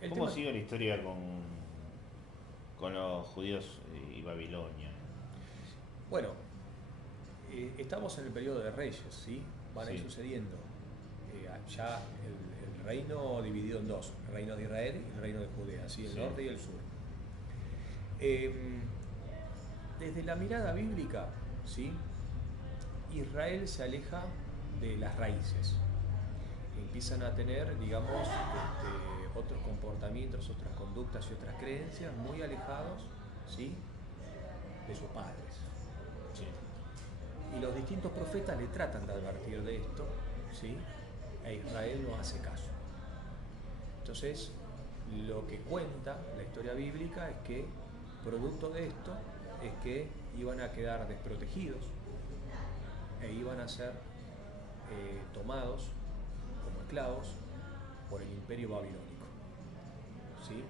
El ¿Cómo tema, sigue la historia con los judíos y Babilonia? bueno, estamos en el periodo de reyes, ¿sí? Van a ir Sí, sucediendo ya el reino dividido en dos, el reino de Israel y el reino de Judea, ¿sí? El sí, norte y el sur. Eh, Desde la mirada bíblica, ¿sí? Israel se aleja de las raíces. Empiezan a tener, digamos, otros comportamientos, otras conductas y otras creencias muy alejados, ¿sí? De sus padres. sí. Y los distintos profetas le tratan de advertir de esto, ¿sí? E Israel no hace caso. Entonces, lo que cuenta la historia bíblica es que, producto de esto, es que iban a quedar desprotegidos e iban a ser tomados como esclavos por el imperio babilónico. ¿Sí?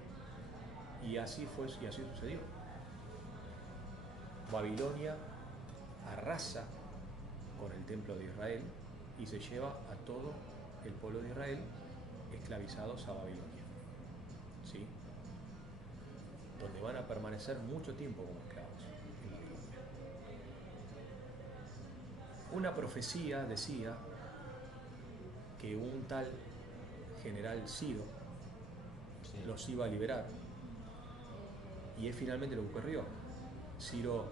Y así fue, y así sucedió. Babilonia arrasa con el templo de Israel y se lleva a todo el pueblo de Israel esclavizados a Babilonia, ¿sí? Donde van a permanecer mucho tiempo como esclavos en Babilonia. Una profecía decía que un tal general Ciro Sí. los iba a liberar y es finalmente lo que ocurrió. Ciro,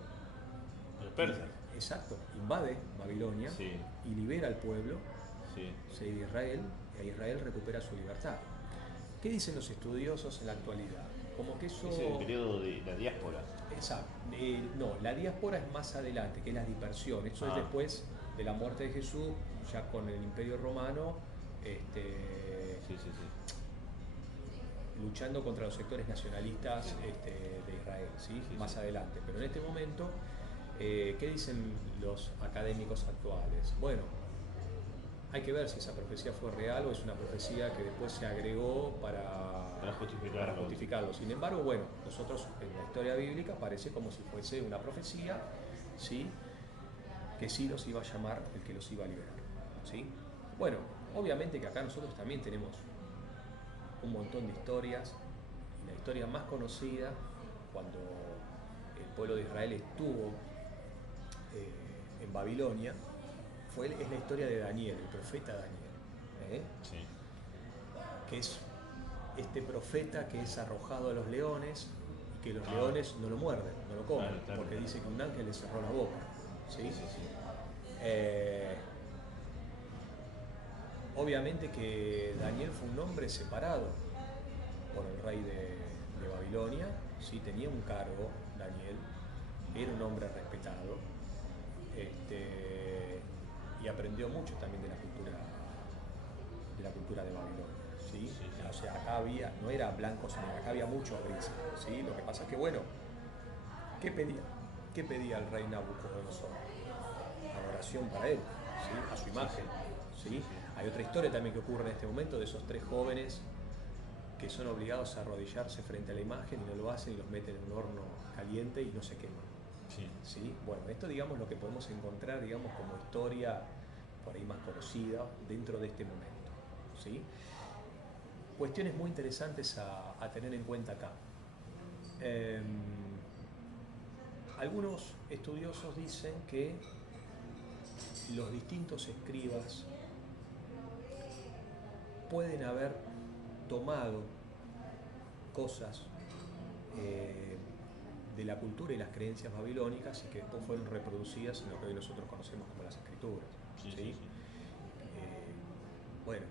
Los persas. exacto, invade Babilonia Sí, y libera al pueblo sí. de Israel, e Israel recupera su libertad. ¿Qué dicen los estudiosos en la actualidad? Como que Es el eso, periodo de la diáspora. no, la diáspora es más adelante, que es la dispersión. Eso es Ah, después de la muerte de Jesús, ya con el Imperio Romano, este, sí, sí, sí. luchando contra los sectores nacionalistas de Israel, ¿sí? Sí, sí. Más adelante. Pero en este momento, ¿qué dicen los académicos actuales? Bueno, hay que ver si esa profecía fue real o es una profecía que después se agregó Para para justificarlo. justificarlo. Sin embargo, bueno, nosotros en la historia bíblica parece como si fuese una profecía, ¿sí? Que sí los iba a llamar el que los iba a liberar, ¿sí? Bueno, obviamente que acá nosotros también tenemos un montón de historias, y la historia más conocida, cuando el pueblo de Israel estuvo en Babilonia, es la historia de Daniel, el profeta Daniel, ¿eh? Sí. Que es este profeta que es arrojado a los leones y que los Ah, leones no lo muerden, no lo comen, claro, claro. porque dice que un ángel le cerró la boca, Sí, ¿sí? sí, sí. Eh, Obviamente que Daniel fue un hombre separado por el rey de Babilonia, ¿sí? Tenía un cargo, Daniel, era un hombre respetado, este, y aprendió mucho también de Babilonia, ¿sí? Sí, sí. O sea, acá había, no era blanco sino acá había mucho gris, ¿sí? Lo que pasa es que, bueno, ¿qué pedía? ¿Qué pedía el rey Nabucodonosor? Adoración para él, ¿sí? A su Sí, sí. imagen, Sí, ¿sí? sí. Hay otra historia también que ocurre en este momento de esos tres jóvenes que son obligados a arrodillarse frente a la imagen y no lo hacen y los meten en un horno caliente y no se queman. Sí. ¿Sí? Bueno, esto digamos lo que podemos encontrar digamos como historia por ahí más conocida dentro de este momento. ¿Sí? Cuestiones muy interesantes a tener en cuenta acá. Eh, Algunos estudiosos dicen que los distintos escribas pueden haber tomado cosas eh, de la cultura y las creencias babilónicas y que después fueron reproducidas en lo que hoy nosotros conocemos como las escrituras. Sí, sí, ¿Sí? sí. Bueno,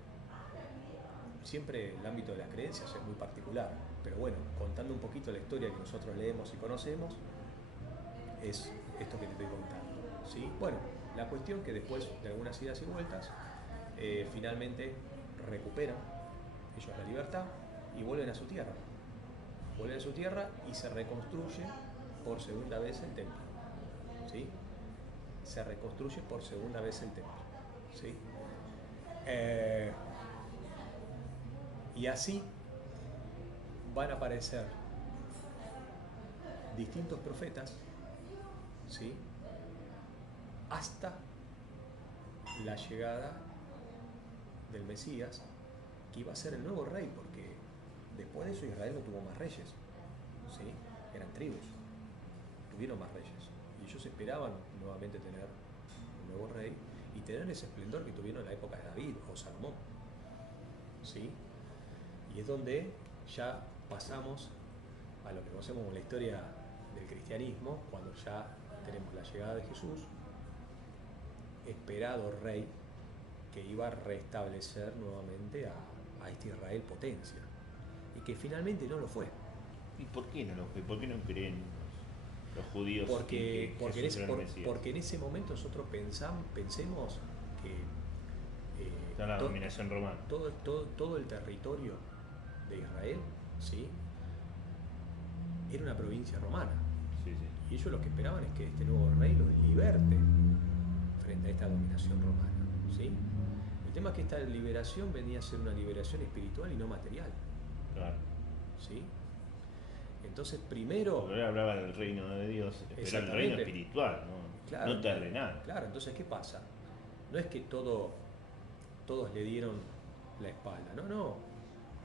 siempre el ámbito de las creencias es muy particular, pero bueno, contando un poquito la historia que nosotros leemos y conocemos, es esto que te estoy contando. ¿Sí? Bueno, la cuestión que después de algunas idas y vueltas, finalmente recuperan ellos la libertad y vuelven a su tierra. Vuelven a su tierra y se reconstruye por segunda vez el templo. ¿Sí? Se reconstruye por segunda vez el templo. ¿Sí? Eh, y así van a aparecer distintos profetas, ¿sí? Hasta la llegada del Mesías, que iba a ser el nuevo rey, porque Después de eso Israel no tuvo más reyes, ¿sí? Eran tribus, tuvieron más reyes. Y ellos esperaban nuevamente tener un nuevo rey y tener ese esplendor que tuvieron en la época de David o Salomón, ¿sí? Y es donde ya pasamos a lo que conocemos como la historia del cristianismo, cuando ya tenemos la llegada de Jesús, esperado rey que iba a restablecer nuevamente a este Israel potencia, y que finalmente no lo fue. ¿Y por qué no lo fue? ¿Por qué no creen los judíos Porque, que Jesús era el Mesías? porque en ese momento nosotros pensemos que Está la dominación romana. todo el territorio de Israel, ¿sí?, era una provincia romana. Sí, sí. Y ellos lo que esperaban es que este nuevo rey los liberte frente a esta dominación romana, ¿sí? El tema es que esta liberación venía a ser una liberación espiritual y no material, Claro. ¿sí? Entonces, primero... Porque ahora hablaba del reino de Dios, pero el reino espiritual, ¿no? Claro, No terrenal. Claro, entonces, ¿qué pasa? No es que todos le dieron la espalda, no,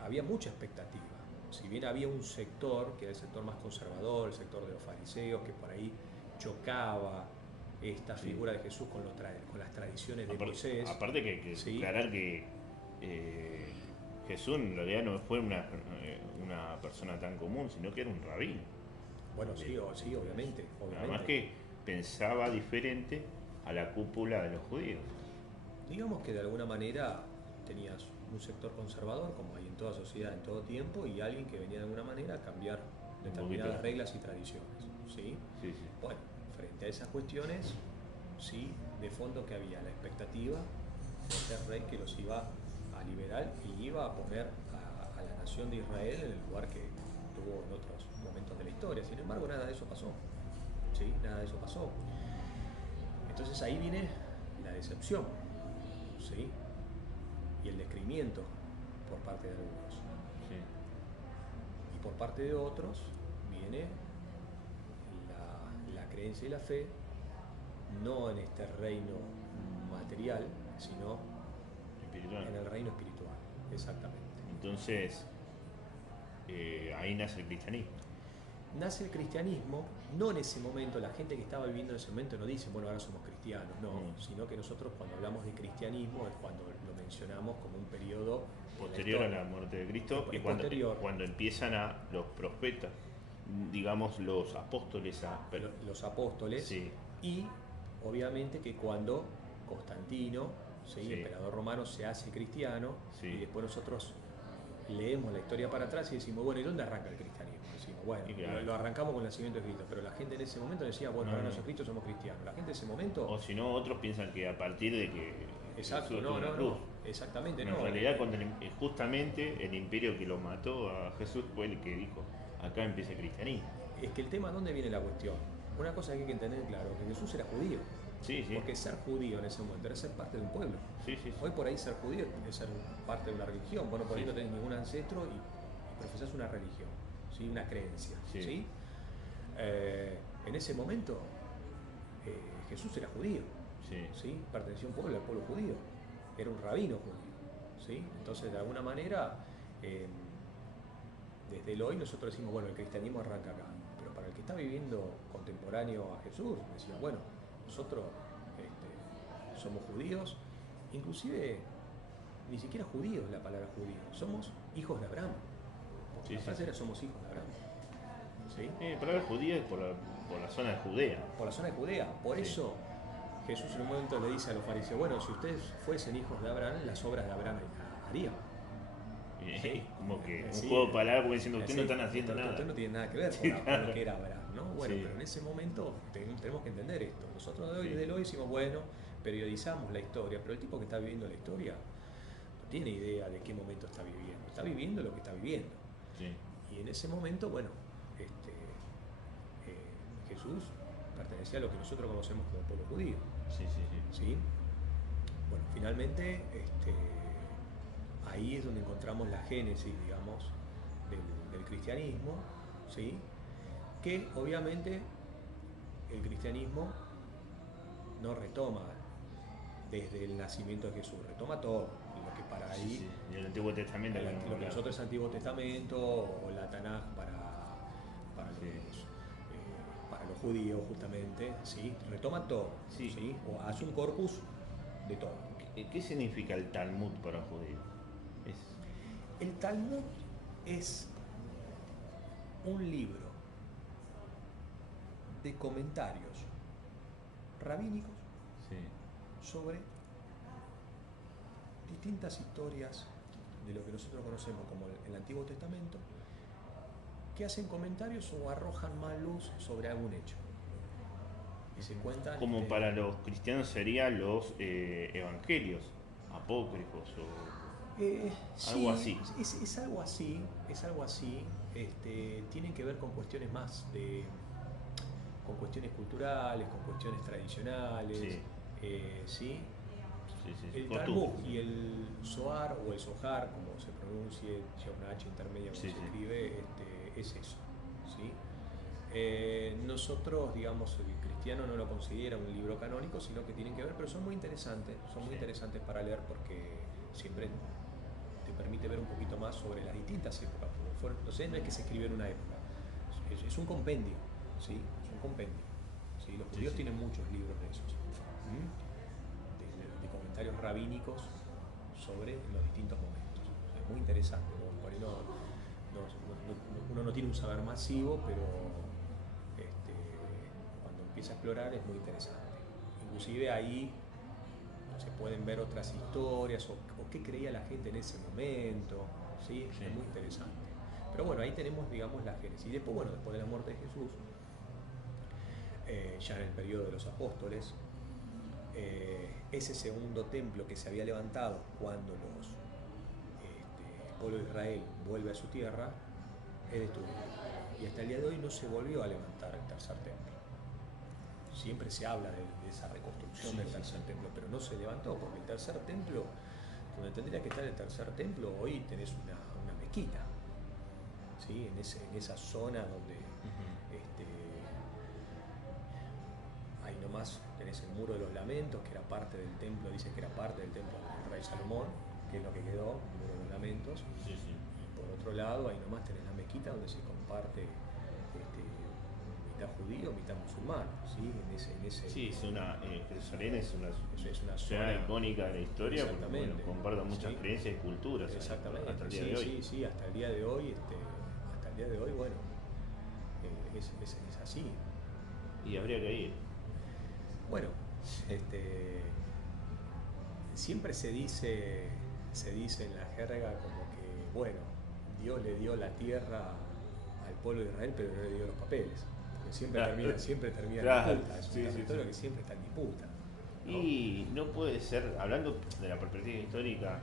había mucha expectativa. Si bien había un sector, que era el sector más conservador, el sector de los fariseos, que por ahí chocaba esta figura de Jesús con las tradiciones de Moisés. Aparte que hay que ¿sí? aclarar que Jesús en realidad no fue una persona tan común, sino que era un rabino. Bueno, sí, obviamente. Nada más que pensaba diferente a la cúpula de los judíos. Digamos que de alguna manera tenías un sector conservador, como hay en toda sociedad, en todo tiempo, y alguien que venía de alguna manera a cambiar determinadas reglas y tradiciones, ¿sí? Sí, sí. Bueno, frente a esas cuestiones, sí, de fondo que había la expectativa de ser rey que los iba a liberar y iba a poner a la nación de Israel en el lugar que tuvo en otros momentos de la historia. Sin embargo, nada de eso pasó, ¿sí? Nada de eso pasó. Entonces ahí viene la decepción, ¿sí?, y el descreimiento por parte de algunos. Sí. Y por parte de otros viene la creencia y la fe, no en este reino material, sino Espiritual. en el reino espiritual. Exactamente. Entonces, ahí nace el cristianismo. Nace el cristianismo, no en ese momento, la gente que estaba viviendo en ese momento no dice, bueno, ahora somos cristianos, no, sino que nosotros cuando hablamos de cristianismo es cuando lo mencionamos como un periodo posterior a la muerte de Cristo y cuando empiezan los profetas, digamos los apóstoles los apóstoles, sí. Y obviamente que cuando Constantino, ¿sí?, emperador romano, se hace cristiano, y después nosotros leemos la historia para atrás y decimos, bueno, ¿y dónde arranca el cristianismo? Decimos, bueno, lo arrancamos con el nacimiento de Cristo, pero la gente en ese momento decía, bueno, ahora no somos Cristo, somos cristianos. La gente en ese momento... O si no, otros piensan que a partir de que... Exacto, no, exactamente en no. En realidad, justamente el imperio que lo mató a Jesús fue el que dijo, acá empieza el cristianismo. Es que el tema, ¿dónde viene la cuestión? Una cosa que hay que entender claro, que Jesús era judío. Sí, sí. Porque ser judío en ese momento era ser parte de un pueblo. Sí, sí, sí. Hoy por ahí ser judío es ser parte de una religión. Bueno, por ahí no tenés ningún ancestro y profesás una religión, ¿sí?, una creencia. ¿Sí? En ese momento Jesús era judío. ¿Sí? Pertenecía a un pueblo, al pueblo judío. Era un rabino judío. ¿Sí? Entonces, de alguna manera, desde el hoy nosotros decimos, bueno, el cristianismo arranca acá. Pero para el que está viviendo contemporáneo a Jesús, decía, bueno, nosotros somos judíos, inclusive ni siquiera judíos la palabra judío, somos hijos de Abraham. Porque la frase era somos hijos de Abraham. ¿Sí? La palabra judía es por la zona de Judea. Por la zona de Judea. Por eso Jesús en un momento le dice a los fariseos, bueno, si ustedes fuesen hijos de Abraham, las obras de Abraham harían. ¿Sí? Como que un juego de palabras como diciendo, ustedes no están haciendo nada. Usted no tiene nada que ver con lo que era Abraham, ¿no? Bueno, pero en ese momento tenemos que entender esto. Nosotros desde el hoy decimos, bueno, periodizamos la historia, pero el tipo que está viviendo la historia no tiene idea de qué momento está viviendo. Está viviendo lo que está viviendo. Y en ese momento, bueno, Jesús pertenecía a lo que nosotros conocemos como pueblo judío. ¿Sí? Bueno, finalmente ahí es donde encontramos la génesis, digamos, del cristianismo, ¿sí?, que obviamente el cristianismo no retoma desde el nacimiento de Jesús, retoma todo, lo que para ahí... Sí. El Antiguo Testamento. Lo que nosotros es Antiguo Testamento o la Tanaj para los judíos justamente, ¿sí? Retoma todo, Sí. ¿sí? O hace un corpus de todo. ¿Qué significa el Talmud para un judío? El Talmud es un libro de comentarios rabínicos sobre distintas historias de lo que nosotros conocemos como el Antiguo Testamento, que hacen comentarios o arrojan más luz sobre algún hecho. Y se cuentan... Como para los cristianos serían los evangelios, apócrifos o algo así. Es algo así, es algo así. Tienen que ver con cuestiones más con cuestiones culturales, con cuestiones tradicionales, ¿sí? El Talmud y el Zohar o el Zohar, como se pronuncie, ya una H intermedia como se escribe, es eso, ¿sí? Nosotros, digamos, el cristiano no lo considera un libro canónico, sino que tienen que ver, pero son muy interesantes, para leer porque siempre te permite ver un poquito más sobre las distintas épocas. No sé, no es que se escribe en una época, es un compendio, ¿sí? Es un compendio, ¿sí? Los judíos tienen muchos libros de esos, de comentarios rabínicos sobre los distintos momentos. Es muy interesante, ¿no? Por ahí uno no tiene un saber masivo, pero cuando empieza a explorar es muy interesante. Inclusive ahí se pueden ver otras historias o qué creía la gente en ese momento, ¿sí? Es muy interesante. Pero bueno, ahí tenemos, digamos, la génesis. Y después, bueno, después de la muerte de Jesús, ya en el periodo de los apóstoles, ese segundo templo que se había levantado cuando el pueblo de Israel vuelve a su tierra, es destruido. Y hasta el día de hoy no se volvió a levantar el tercer templo. Siempre se habla de esa reconstrucción del tercer templo, pero no se levantó, porque el tercer templo, donde tendría que estar el tercer templo, hoy tenés una mezquita, ¿sí? En esa zona donde ahí nomás tenés el Muro de los Lamentos, que era parte del templo, dice que era parte del templo del rey Salomón, que es lo que quedó, el Muro de los Lamentos. Y por otro lado, ahí nomás tenés la mezquita donde se comparte mitad judío, mitad musulmán, ¿sí? Jerusalén es una zona ciudad icónica de la historia, porque bueno, comparten muchas creencias y culturas. Exactamente, hasta el día de hoy. Sí, hasta el día de hoy, bueno, es así. Y habría que ir. Bueno, siempre se dice en la jerga como que, bueno, Dios le dio la tierra al pueblo de Israel, pero no le dio los papeles. Porque siempre termina en disputa, es un territorio que siempre está en disputa, ¿no? Y no puede ser, hablando de la perspectiva histórica,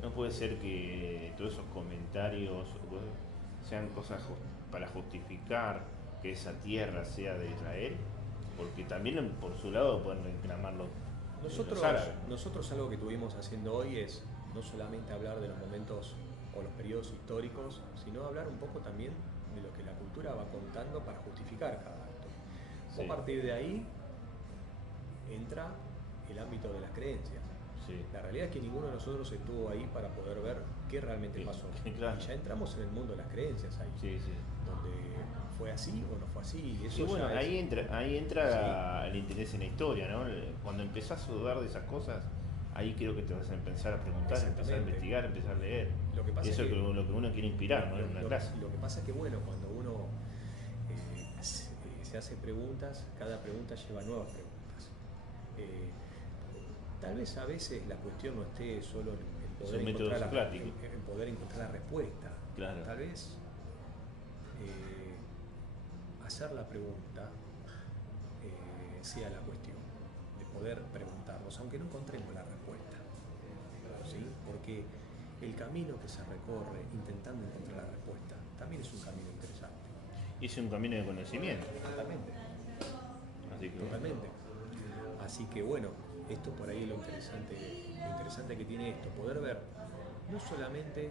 no puede ser que todos esos comentarios sean cosas para justificar que esa tierra sea de Israel, porque también por su lado pueden reclamarlo los árabes. Nosotros algo que estuvimos haciendo hoy es no solamente hablar de los momentos o los periodos históricos, sino hablar un poco también de lo que la cultura va contando para justificar cada acto. A partir de ahí entra el ámbito de las creencias. La realidad es que ninguno de nosotros estuvo ahí para poder ver qué realmente pasó. Claro. Y ya entramos en el mundo de las creencias ahí, donde fue así o no fue así. Eso bueno, ahí entra el interés en la historia, ¿no? Cuando empezás a dudar de esas cosas, ahí creo que te vas a empezar a preguntar, empezar a investigar, empezar a leer. Eso es lo que uno quiere inspirar, ¿no? En una clase. Lo que pasa es que, bueno, cuando uno se hace preguntas, cada pregunta lleva nuevas preguntas. Tal vez a veces la cuestión no esté solo en poder encontrar la respuesta. Claro. Tal vez hacer la pregunta sea la cuestión, de poder preguntarnos, aunque no encontremos la respuesta, ¿sí? Porque el camino que se recorre intentando encontrar la respuesta también es un camino interesante. Y es un camino de conocimiento. Totalmente. Totalmente. Así que bueno, esto por ahí es lo interesante que tiene esto, poder ver no solamente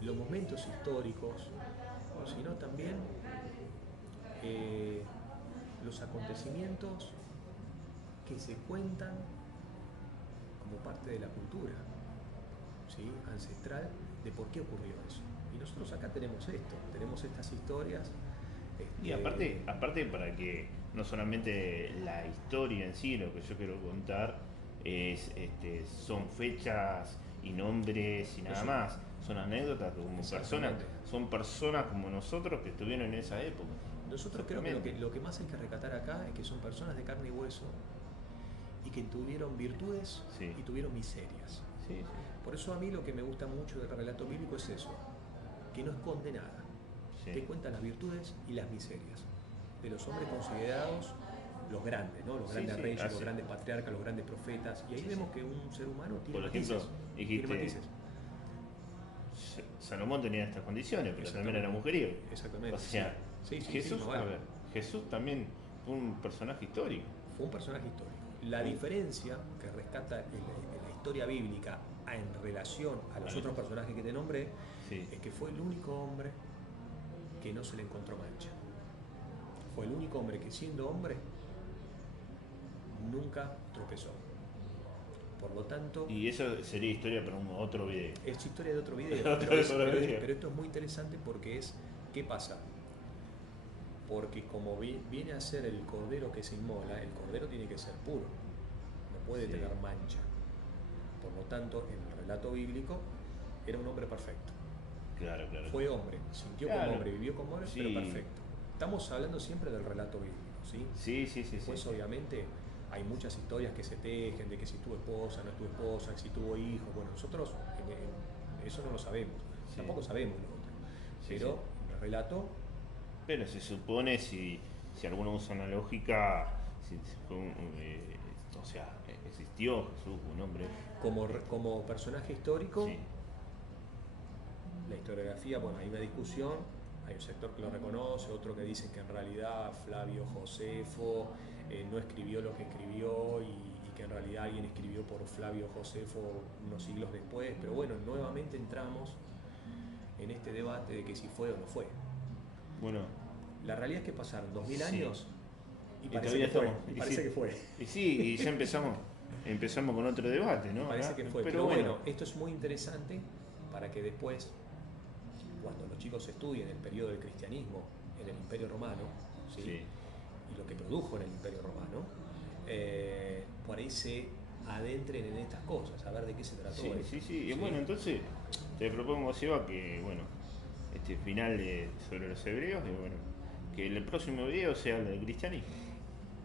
los momentos históricos, sino también los acontecimientos que se cuentan como parte de la cultura, ¿sí? Ancestral, de por qué ocurrió eso. Y nosotros acá tenemos esto, tenemos estas historias. Y aparte para que no solamente la historia en sí, lo que yo quiero contar es, son fechas y nombres y nada Eso, más, son anécdotas como personas, exactamente. son personas como nosotros que estuvieron en esa época. Nosotros creo que Exactamente. lo que más hay que rescatar acá es que son personas de carne y hueso y que tuvieron virtudes Sí, y tuvieron miserias. sí, Por eso a mí lo que me gusta mucho del relato bíblico es eso, que no esconde nada, sí, te cuenta las virtudes y las miserias de los hombres considerados los grandes, ¿no? Los sí, grandes sí, reyes, los así. grandes patriarcas, los grandes profetas, y ahí Sí, sí. vemos que un ser humano tiene Por ejemplo, matices, tiene dijiste, matices. Salomón tenía estas condiciones, pero también era Exactamente. mujeriego. Exactamente. O sea, Sí, sí, sí, Jesús, no a vale. ver, Jesús también fue un personaje histórico. Fue un personaje histórico. La Sí. diferencia que rescata en la historia bíblica en relación a los Vale. otros personajes que te nombré Sí. es que fue el único hombre que no se le encontró mancha. Fue el único hombre que siendo hombre nunca tropezó. Por lo tanto, Y eso sería historia para un otro video. es historia de otro video, Otro pero, video. pero esto es muy interesante porque es, ¿qué pasa? Porque como viene a ser el cordero que se inmola, el cordero tiene que ser puro, no puede Sí. tener mancha. Por lo tanto, en el relato bíblico era un hombre perfecto. Claro, claro. Fue hombre, sintió Claro. como hombre, vivió como hombre, Sí. pero perfecto. Estamos hablando siempre del relato bíblico, ¿sí? Sí, sí, sí, Después, sí. obviamente, hay muchas historias que se tejen de que si tuvo esposa, no tuvo esposa, si tuvo hijos. Bueno, nosotros eso no lo sabemos, Sí. tampoco sabemos lo otro. Sí, Pero sí. el relato, Pero se supone, si alguno usa una lógica, si fue o sea, existió Jesús, un hombre. como personaje histórico, Sí, la historiografía, bueno, hay una discusión, hay un sector que lo reconoce, otro que dice que en realidad Flavio Josefo no escribió lo que escribió y que en realidad alguien escribió por Flavio Josefo unos siglos después, pero bueno, nuevamente entramos en este debate de que si fue o no fue. bueno, La realidad es que pasaron 2000 Sí. años y Y parece todavía que fue, estamos. y Y parece sí. que fue. y sí, y ya empezamos con otro debate, ¿no? Parece Acá. que fue, pero bueno, esto es muy interesante para que después, cuando los chicos estudien el periodo del cristianismo en el Imperio Romano, ¿sí? Sí. Y lo que produjo en el Imperio Romano, por ahí se adentren en estas cosas, a ver de qué se trató Sí, esto, sí, sí. Y bueno, entonces te propongo, Seba, que bueno, este final sobre los hebreos, y bueno, que el próximo video sea el del cristianismo.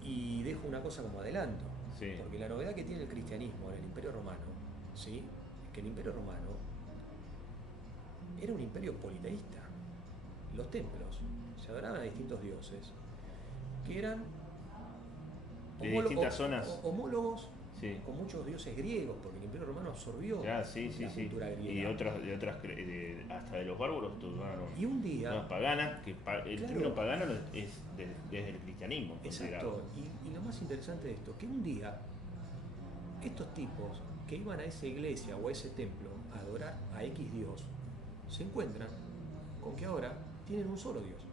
Y dejo una cosa como adelanto, Sí. porque la novedad que tiene el cristianismo en el Imperio Romano, ¿sí? Es que el Imperio Romano era un imperio politeísta. Los templos se adoraban a distintos dioses que eran De distintas zonas. homólogos Sí. con muchos dioses griegos, porque el Imperio Romano absorbió Ya, sí, sí, la sí. cultura griega. Y hasta de los bárbaros tomaron Y un día, unas paganas, que el Claro. término pagano es desde el cristianismo. exacto, considerado. y lo más interesante de esto, que un día estos tipos que iban a esa iglesia o a ese templo a adorar a X Dios, se encuentran con que ahora tienen un solo Dios.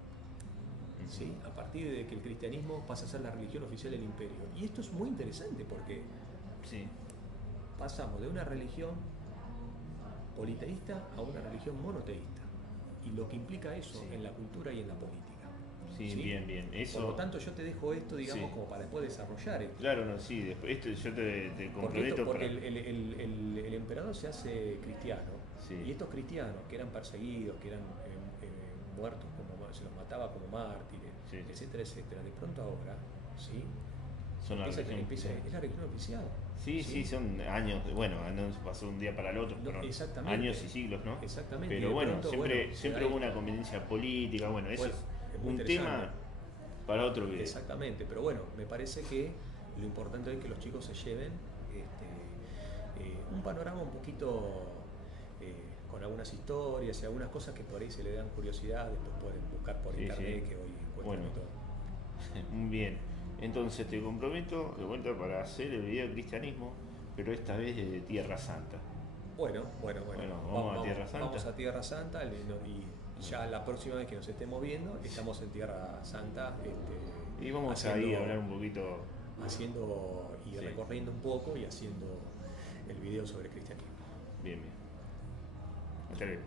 ¿Sí? A partir de que el cristianismo pasa a ser la religión oficial del imperio. Y esto es muy interesante porque Sí. pasamos de una religión politeísta a una religión monoteísta. Y lo que implica eso Sí. en la cultura y en la política. Sí, bien, bien. Eso, Por lo tanto, yo te dejo esto, digamos, Sí. como para después desarrollar esto. claro, no, sí, después esto yo te Porque, comprometo porque para. el emperador se hace cristiano. Sí. Y estos cristianos que eran perseguidos, que eran muertos, se los mataba como mártires, Sí, sí. etcétera, etcétera. De pronto ahora, ¿sí? Son la religión oficial. Es la religión oficial. Sí, sí, son años, bueno, no pasó un día para el otro, No, fueron exactamente. años y siglos, ¿no? Exactamente. Y Pero de bueno, pronto, siempre, bueno, siempre hay- hubo una conveniencia política, bueno, eso Bueno, es es muy un interesante. tema para otro video. Exactamente, pero bueno, me parece que lo importante es que los chicos se lleven un panorama un poquito con algunas historias y algunas cosas que por ahí se le dan curiosidad, después pueden buscar por Sí, internet, sí. que hoy encuentran Bueno. de todo. Bien, entonces te comprometo de vuelta para hacer el video de cristianismo, pero esta vez de Tierra Santa. Bueno, vamos a Tierra Santa. Vamos a Tierra Santa y ya la próxima vez que nos estemos viendo, estamos en Tierra Santa. Y vamos ahí a hablar un poquito. haciendo y Sí. recorriendo un poco y haciendo el video sobre cristianismo. Bien, bien. Hasta luego.